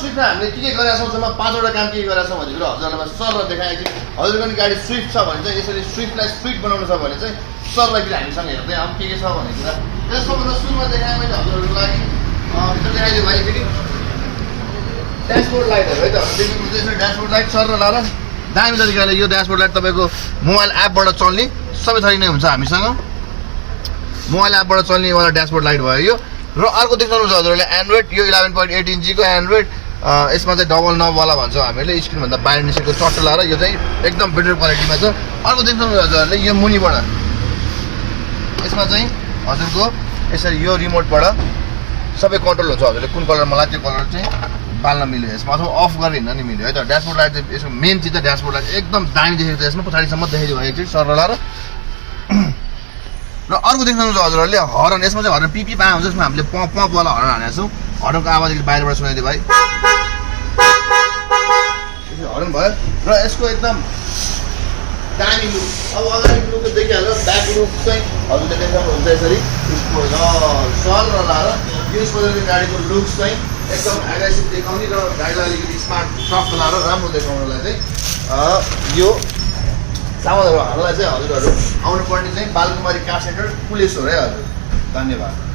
स्विफ्टमा हामीले के गरेका छौँ जम्मा 5वटा काम के गरेका छौँ भन्ने कुरा हजुरहरूलाई सर देखाएँ कि हजुरको नि गाडी स्विफ्ट छ भने चाहिँ यसरी स्विफ्टलाई स्विफ्ट बनाउनु छ भने चाहिँ सरलाई फेरि हामीसँग हेर्दै आउँ के छ भन्ने कुरा त्यसमा सुरुमा देखाएँ मैले हजुरहरूको लागि भित्र देखाइदियो भाइ फेरि ड्यासबोर्ड लाइटहरू है त देख्नुहुन्छ ड्यासबोर्ड लाइट सर लाएर दामी तरिकाले यो ड्यासबोर्ड लाइट तपाईँको मोबाइल एपबाट चल्ने सबै थरी नै हुन्छ हामीसँग मोबाइल एपबाट चल्नेवाला ड्यासबोर्ड लाइट भयो यो र अर्को देख्नुहुन्छ हजुरहरूले एन्ड्रोइड यो 11.8 इन्चीको एन्ड्रोइड यसमा चाहिँ डबल नबवाला भन्छौँ हामीले स्क्रिनभन्दा बाहिर निस्केको चट्टो लाएर यो चाहिँ एकदम बेटर क्वालिटीमा छ अर्को देख्नुहुन्छ हजुरहरूले यो मुनिबाट यसमा चाहिँ हजुरको यसरी यो रिमोटबाट सबै कन्ट्रोल हुन्छ हजुरले कुन कलर मलाई त्यो कलर चाहिँ बाल्न मिल्यो यसमा अथवा अफ गरेर हिँड्न नि मिल्यो है त ड्यासबोर्ड लाइट चाहिँ यसको मेन चिज चाहिँ ड्यासबोर्ड लाइट एकदम दामी देखेको छ यसमा पछाडिसम्म देखाइदियो भयो एकचोटि सर लाएर र अर्को देख्नुहुन्छ हजुरहरूले हर्न यसमा चाहिँ हर्न पिपी पाए हुन्छ यसमा हामीले पम्पवाला हर्न हानेको छौँ हर्नको आवाज बाहिरबाट सुनाइदियो भाइ हर्न भयो र यसको एकदम दामी लुक अब अगाडि लुक देखिहाल्यो ब्याक लुक चाहिँ हजुरले देख्नुहुन्छ यसरी सल र लाएर युज गरेको गाडीको लुक्स चाहिँ एकदम एग्रेसिभ देखाउने र गाडीलाई अलिकति स्मार्ट सफ्ट लाएर राम्रो देखाउनलाई चाहिँ यो सामानहरू हाल्नलाई चाहिँ हजुरहरू आउनुपर्ने चाहिँ बालकुमारी कार सेन्टर पुलिस हो है हजुर धन्यवाद